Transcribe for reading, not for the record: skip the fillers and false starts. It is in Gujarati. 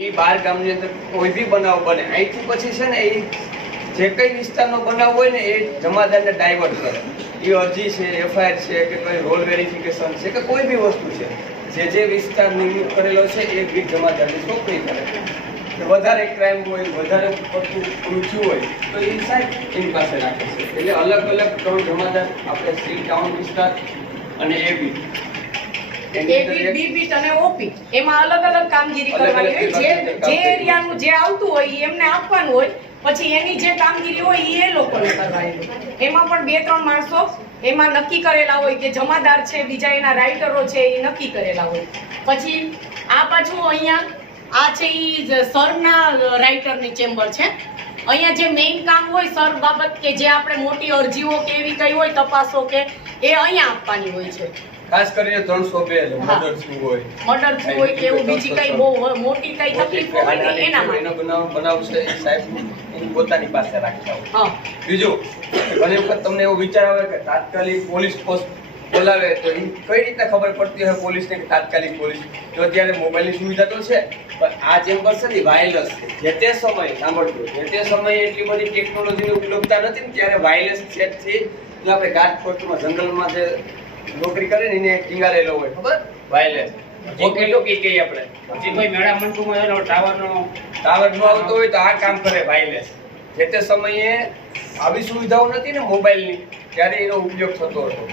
बार गाम कोई भी बनाव बने अहींथी पछी छे ने जे कई विस्तारनो बनाव होय ने ए जमादारने डायवर्ट करे ए अरजी छे एफआईआर छे के कोई रोल वेरिफिकेशन छे के कोई भी वस्तु छे जे विस्तार नियुक्त करेलो छे ए बीज जमादारनी सोंपणी करे के वधारे क्राइम होय वधारे रुचि होय तो ए साहेब एनी पासे राखे छे એટલે अलग अलग ત્રણ જમાદાર આપણે સી ટાઉન વિસ્તાર અને એ બી બીબીટ અને ઓપી એમાં અલગ અલગ કામગીરી કરવાની હોય જે એરિયાનું જે આવતું હોય એમને આપવાનું હોય પછી એની જે કામગીરી હોય એ લોકોને કરવાની હોય એમાં પણ બે ત્રણ માણસો એમાં નક્કી કરેલા હોય કે જમાદાર છે બીજા એના રાઇટરો છે એ નક્કી કરેલા હોય પછી આ પાછું અહીંયા આ છે ઈ સરના રાઇટરની ચેમ્બર છે અહીંયા જે મેઇન કામ હોય સર બાબત કે જે આપણે મોટી અરજીઓ કે એવી કઈ હોય તપાસો કે એ અહીંયા આપવાની હોય છે ખાસ કરીને 302 મર્ડર થયું હોય કે એવું બીજી કઈ બહુ મોટી કઈ તકલીફ હોય ને એના માટે એનો બનાવ છે સાહેબ એની પોતાની પાસે રાખતા હોય. હા બીજું ઘણી વખત તમને એવો વિચાર આવે કે તાત્કાલિક પોલીસ પોસ્ટ બોલાવે તો એ કઈ રીતે ખબર પડતી હોય પોલીસને કે તાત્કાલિક પોલીસ તો અત્યારે મોબાઈલની સુવિધા તો છે પણ આ ચેમ્બર છે ને વાયરલેસ છે જે તે સમયે સાંભળજો જે તે સમયે એટલી બધી ટેકનોલોજીની ઉપલબ્ધતા નથી ને ત્યારે વાયરલેસ સેટથી જો આપણે ગાઢકોટમાં જંગલમાં જે નોકરી કરે ને એને ટીંગારેલો હોય ખબર વાયરલેસ ઓકે તો કે આપણે પછી કોઈ મેળા મંડપમાં એનો ટાવર નો આવતો હોય તો આ કામ કરે વાયરલેસ જે તે સમયે આવી સુવિધાઓ નથી ને મોબાઈલની ત્યારે એનો ઉપયોગ થતો હતો.